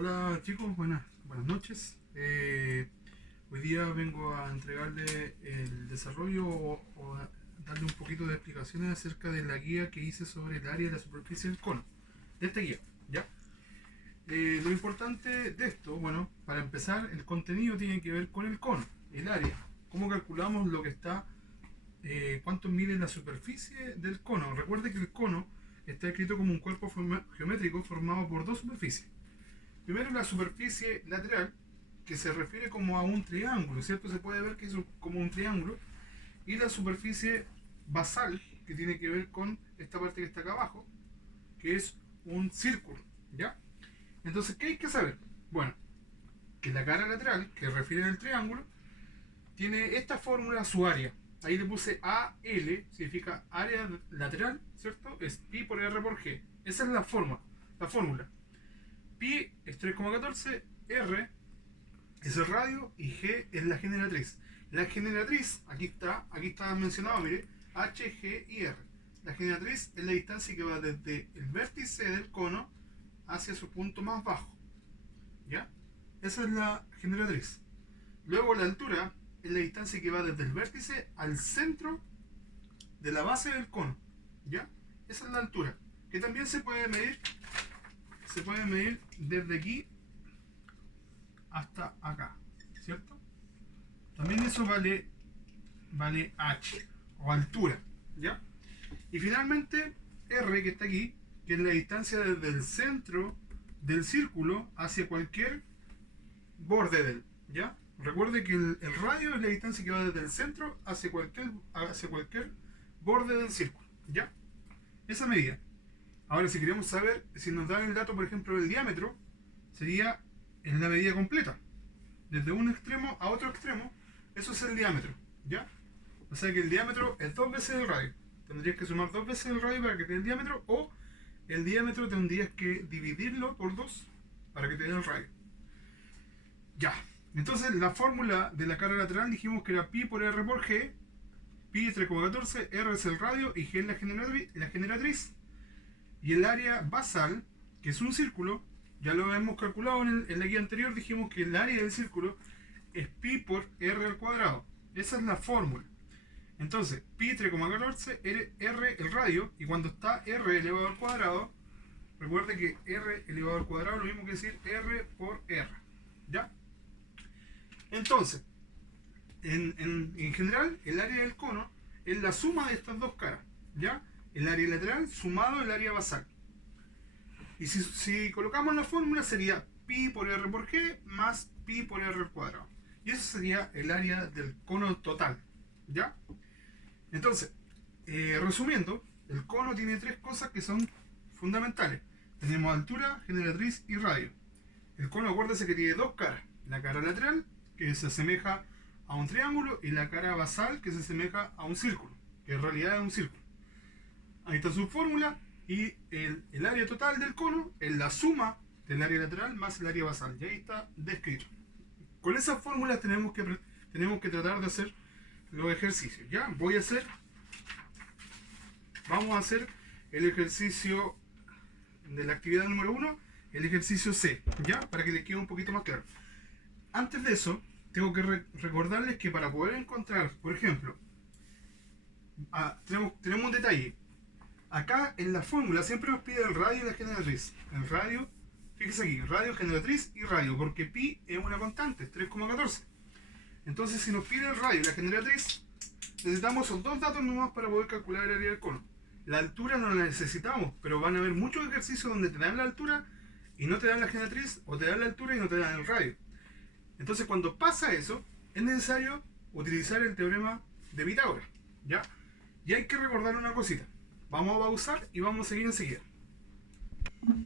Hola chicos, buenas noches. Hoy día vengo a entregarle el desarrollo o a darle un poquito de explicaciones acerca de la guía que hice sobre el área de la superficie del cono. De esta guía, ¿ya? Lo importante de esto, bueno, para empezar, el contenido tiene que ver con el cono, el área. ¿Cómo calculamos lo que está, cuánto mide la superficie del cono? Recuerde que el cono está escrito como un cuerpo geométrico formado por dos superficies. Primero la superficie lateral, que se refiere como a un triángulo, ¿cierto? Se puede ver que es como un triángulo. Y la superficie basal, que tiene que ver con esta parte que está acá abajo, que es un círculo, ¿ya? Entonces, ¿qué hay que saber? Bueno, que la cara lateral, que refiere al triángulo, tiene esta fórmula, su área. Ahí le puse AL, significa área lateral, ¿cierto? Es pi por R por G. Esa es la fórmula. Pi es 3,14, R es el radio y G es la generatriz. La generatriz, aquí está mencionado, mire, H, G y R. La generatriz es la distancia que va desde el vértice del cono hacia su punto más bajo. ¿Ya? Esa es la generatriz. Luego la altura es la distancia que va desde el vértice al centro de la base del cono. ¿Ya? Esa es la altura. Que también se puede medir desde aquí hasta acá, ¿cierto? También eso vale h o altura, ¿ya? Y finalmente r, que está aquí, que es la distancia desde el centro del círculo hacia cualquier borde de él, ¿ya? Recuerde que el radio es la distancia que va desde el centro hacia cualquier borde del círculo, ¿ya? Esa medida. Ahora, si queremos saber, si nos dan el dato, por ejemplo, del diámetro, sería en la medida completa. Desde un extremo a otro extremo, eso es el diámetro, ¿ya? O sea que el diámetro es dos veces el radio. Tendrías que sumar dos veces el radio para que te dé el diámetro, o el diámetro tendrías que dividirlo por dos para que te dé el radio. Ya. Entonces, la fórmula de la cara lateral dijimos que era pi por R por G. Pi es 3,14, R es el radio y G es la generatriz. Y el área basal, que es un círculo, ya lo hemos calculado en la guía anterior, dijimos que el área del círculo es pi por r al cuadrado. Esa es la fórmula. Entonces, pi 3,14, r el radio, y cuando está r elevado al cuadrado, recuerde que r elevado al cuadrado es lo mismo que decir r por r. ¿Ya? Entonces, en general, el área del cono es la suma de estas dos caras. ¿Ya? El área lateral sumado el área basal. Y si colocamos la fórmula sería pi por r por g más pi por r al cuadrado. Y eso sería el área del cono total. ¿Ya? Entonces, resumiendo, el cono tiene tres cosas que son fundamentales. Tenemos altura, generatriz y radio. El cono, acuérdese que tiene dos caras. La cara lateral, que se asemeja a un triángulo, y la cara basal, que se asemeja a un círculo, que en realidad es un círculo. Ahí está su fórmula. Y el área total del cono es la suma del área lateral más el área basal. Y ahí está descrito. Con esas fórmulas tenemos que tratar de hacer los ejercicios. ¿Ya? Vamos a hacer el ejercicio de la actividad número 1, el ejercicio C, ¿ya? Para que les quede un poquito más claro. Antes de eso, tengo que recordarles que para poder encontrar, por ejemplo, tenemos un detalle. Acá en la fórmula siempre nos pide el radio y la generatriz. El radio, fíjese aquí, radio, generatriz y radio, porque pi es una constante, es 3,14. Entonces, si nos pide el radio y la generatriz, necesitamos esos dos datos nomás para poder calcular el área del cono. La altura no la necesitamos, pero van a haber muchos ejercicios donde te dan la altura y no te dan la generatriz, o te dan la altura y no te dan el radio. Entonces, cuando pasa eso, es necesario utilizar el teorema de Pitágoras, ¿ya? Y hay que recordar una cosita. Vamos a pausar y vamos a seguir enseguida.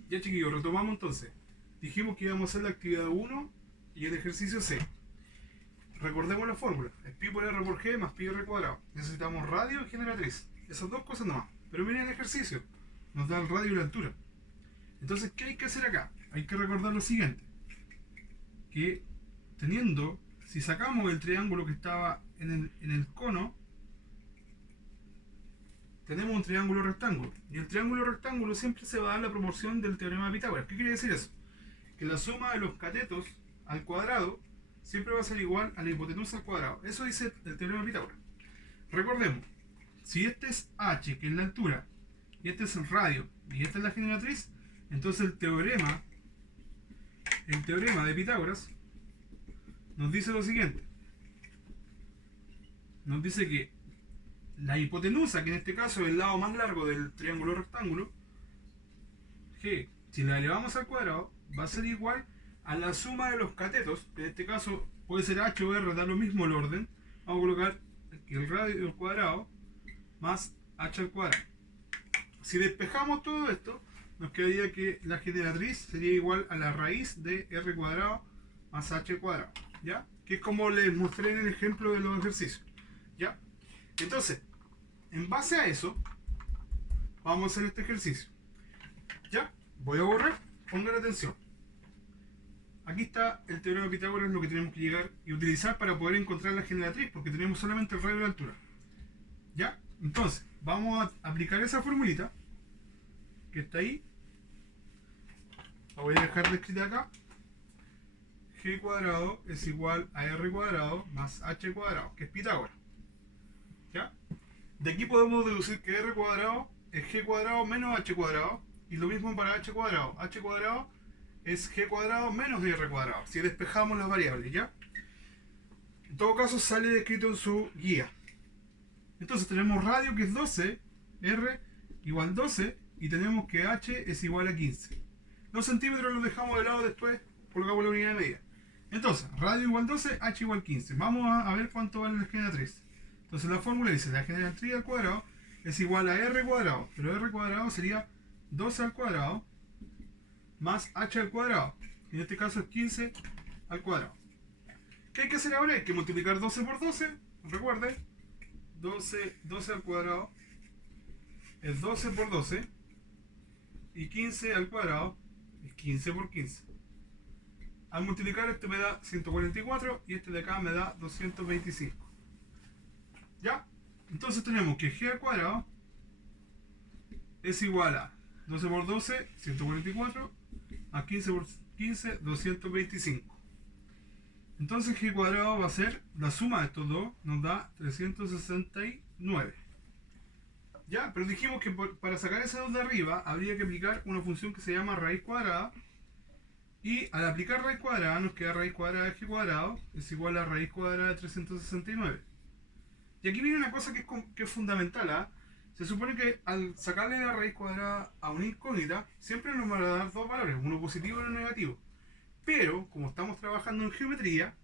Ya, chiquillos, retomamos entonces. Dijimos que íbamos a hacer la actividad 1 y el ejercicio C. Recordemos la fórmula. Es pi por r por g más pi r al cuadrado. Necesitamos radio y generatriz. Esas dos cosas nomás. Pero miren el ejercicio. Nos da el radio y la altura. Entonces, ¿qué hay que hacer acá? Hay que recordar lo siguiente. Que si sacamos el triángulo que estaba en el cono, tenemos un triángulo rectángulo. Y el triángulo rectángulo siempre se va a dar la proporción del teorema de Pitágoras. ¿Qué quiere decir eso? que la suma de los catetos al cuadrado siempre va a ser igual a la hipotenusa al cuadrado. Eso dice el teorema de Pitágoras. Recordemos, si este es h, que es la altura, y este es el radio, y esta es la generatriz, entonces el teorema de Pitágoras nos dice lo siguiente. Nos dice que la hipotenusa, que en este caso es el lado más largo del triángulo rectángulo, g, si la elevamos al cuadrado, va a ser igual a la suma de los catetos, que en este caso puede ser h o r, da lo mismo el orden. Vamos a colocar que el radio al cuadrado más h al cuadrado. Si despejamos todo esto, nos quedaría que la generatriz sería igual a la raíz de r cuadrado más h cuadrado, ¿ya? Que es como les mostré en el ejemplo de los ejercicios, ¿ya? Entonces, en base a eso, vamos a hacer este ejercicio, ¿ya? Voy a borrar, pongan atención. Aquí está el teorema de Pitágoras, lo que tenemos que llegar y utilizar para poder encontrar la generatriz, porque tenemos solamente el radio y la altura, ¿ya? Entonces, vamos a aplicar esa formulita que está ahí. La voy a dejar descrita acá. G cuadrado es igual a R cuadrado más H cuadrado, que es Pitágoras, ¿ya? De aquí podemos deducir que R cuadrado es G cuadrado menos H cuadrado, y lo mismo para H cuadrado. H cuadrado es G cuadrado menos R cuadrado, si despejamos las variables, ¿ya? En todo caso sale descrito en su guía. Entonces tenemos radio, que es 12, R igual 12, y tenemos que H es igual a 15. Los centímetros los dejamos de lado, después colocamos la unidad de medida. Entonces, radio igual 12, H igual 15. Vamos a ver cuánto vale la generatriz. Entonces la fórmula dice, la generatriz al cuadrado es igual a R cuadrado, pero R cuadrado sería 12 al cuadrado más H al cuadrado, en este caso es 15 al cuadrado. ¿Qué hay que hacer ahora? Hay que multiplicar 12 por 12, recuerden, 12 al cuadrado es 12 por 12, y 15 al cuadrado es 15 por 15. Al multiplicar este me da 144 y este de acá me da 225. ¿Ya? Entonces tenemos que g al cuadrado es igual a 12 por 12, 144, a 15 por 15, 225. Entonces g cuadrado va a ser, la suma de estos dos nos da 369. ¿Ya? Pero dijimos que para sacar ese 2 de arriba habría que aplicar una función que se llama raíz cuadrada. Y al aplicar raíz cuadrada nos queda raíz cuadrada de g cuadrado es igual a raíz cuadrada de 369. Y aquí viene una cosa que es fundamental, ¿eh? Se supone que al sacarle la raíz cuadrada a una incógnita, siempre nos van a dar dos valores, uno positivo y uno negativo. Pero, como estamos trabajando en geometría,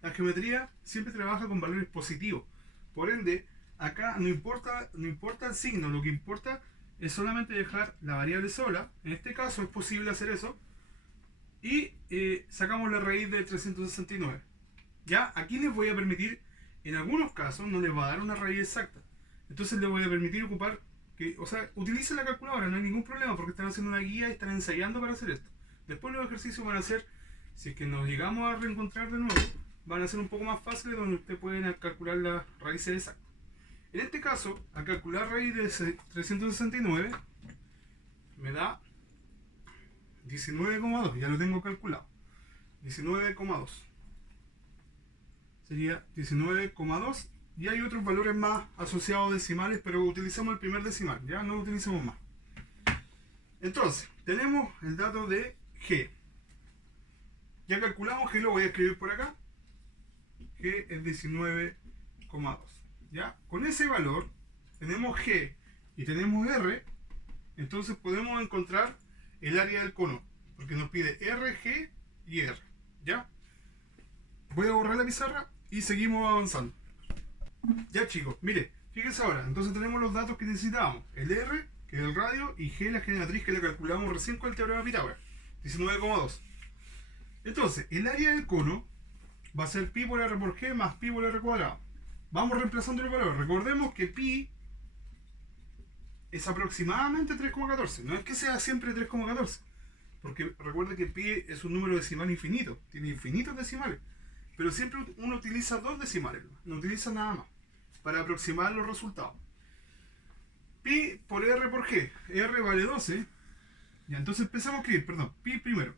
la geometría siempre trabaja con valores positivos. Por ende, acá no importa el signo, lo que importa es solamente dejar la variable sola. En este caso es posible hacer eso. Y sacamos la raíz de 369. Ya, aquí les voy a permitir, en algunos casos no les va a dar una raíz exacta. Entonces les voy a permitir ocupar, utilicen la calculadora, no hay ningún problema, porque están haciendo una guía y están ensayando para hacer esto. Después los ejercicios van a ser, si es que nos llegamos a reencontrar de nuevo, van a ser un poco más fáciles, donde ustedes pueden calcular las raíces exactas. En este caso, al calcular raíz de 369, me da 19,2, ya lo tengo calculado. 19,2. Sería 19,2. Y hay otros valores más asociados decimales, pero utilizamos el primer decimal, ya no utilizamos más. Entonces, tenemos el dato de G. Ya calculamos G, lo voy a escribir por acá. G es 19,2. ¿Ya? Con ese valor tenemos G y tenemos R, entonces podemos encontrar el área del cono, porque nos pide R, G y R. ¿Ya? Voy a borrar la pizarra y seguimos avanzando. Ya, chicos, mire, fíjense ahora, entonces tenemos los datos que necesitábamos, el R, que es el radio, y G, la generatriz, que la calculamos recién con el teorema de Pitágoras, 19,2. Entonces, el área del cono va a ser pi por R por G más pi por R cuadrado. Vamos reemplazando el valor. Recordemos que pi es aproximadamente 3,14. No es que sea siempre 3,14, porque recuerda que pi es un número decimal infinito, tiene infinitos decimales. Pero siempre uno utiliza dos decimales, no utiliza nada más, para aproximar los resultados. Pi por R por G. R vale 12. Ya, entonces empezamos a escribir, pi primero.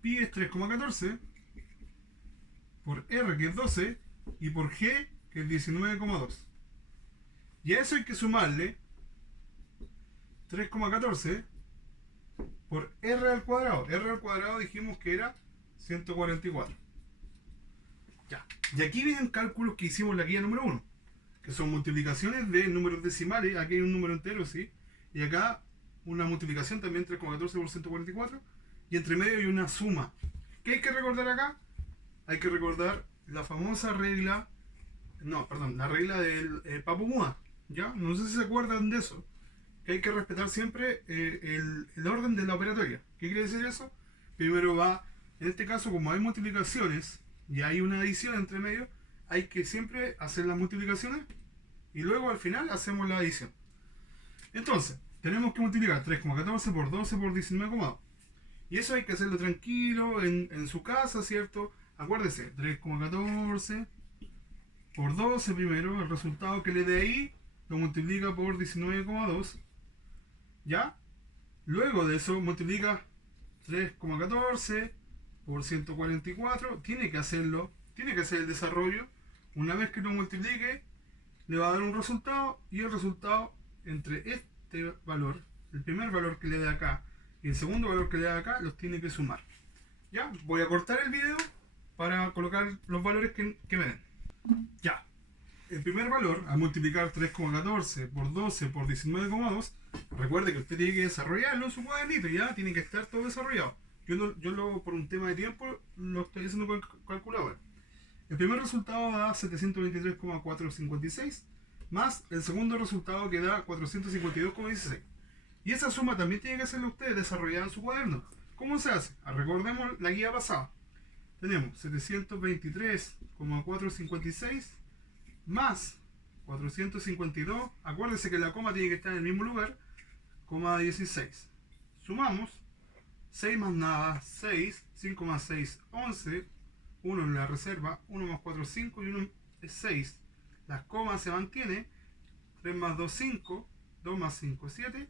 Pi pi es 3,14, por r que es 12 y por g que es 19,2. Y a eso hay que sumarle 3,14 por r al cuadrado. R al cuadrado dijimos que era 144. Ya. Y aquí vienen cálculos que hicimos en la guía número 1, que son multiplicaciones de números decimales. Aquí hay un número entero, ¿sí? Y acá una multiplicación también, 3,14 por 144. Y entre medio hay una suma. ¿Qué hay que recordar acá? Hay que recordar la famosa regla, no, perdón, la regla del Papo Mua. ¿Ya? No sé si se acuerdan de eso. Que hay que respetar siempre el orden de la operatoria. ¿Qué quiere decir eso? Primero va, en este caso, como hay multiplicaciones y hay una adición entre medio, hay que siempre hacer las multiplicaciones y luego al final hacemos la adición. Entonces, tenemos que multiplicar 3,14 por 12 por 19,2. Y eso hay que hacerlo tranquilo, en su casa, ¿cierto? Acuérdese, 3,14 por 12 primero, el resultado que le dé ahí lo multiplica por 19,2. ¿Ya? Luego de eso multiplica 3,14 por 144. Tiene que hacerlo, tiene que hacer el desarrollo. Una vez que lo multiplique, le va a dar un resultado, y el resultado entre este valor, el primer valor que le dé acá y el segundo valor que le dé acá, los tiene que sumar. Ya, voy a cortar el video para colocar los valores que me den. Ya, el primer valor, a multiplicar 3,14 por 12 por 19,2, recuerde que usted tiene que desarrollarlo en su cuadernito, ya tiene que estar todo desarrollado. Yo por un tema de tiempo lo estoy haciendo con calculadora. El primer resultado da 723,456 más el segundo resultado que da 452,16. Y esa suma también tiene que hacerla usted desarrollada en su cuaderno. ¿Cómo se hace? Recordemos la guía pasada. Tenemos 723,456 más 452. Acuérdense que la coma tiene que estar en el mismo lugar, coma 16. Sumamos 6 más nada, 6, 5 más 6, 11, 1 en la reserva, 1 más 4, 5 y 1 es 6. Las comas se mantienen, 3 más 2, 5, 2 más 5, 7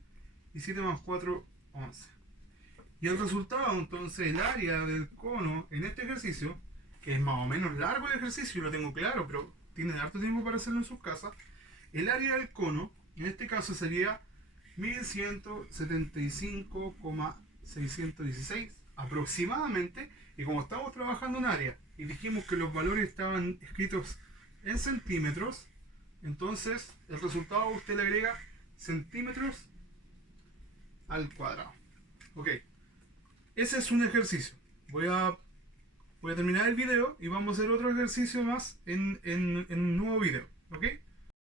y 7 más 4, 11. Y el resultado, entonces, el área del cono en este ejercicio, que es más o menos largo el ejercicio, lo tengo claro, pero tienen harto tiempo para hacerlo en sus casas. El área del cono, en este caso, sería 1175,616 aproximadamente. Y como estamos trabajando en área y dijimos que los valores estaban escritos en centímetros, entonces el resultado usted le agrega centímetros al cuadrado. Ok, ese es un ejercicio. Voy a terminar el video y vamos a hacer otro ejercicio más en un nuevo video. ¿Ok?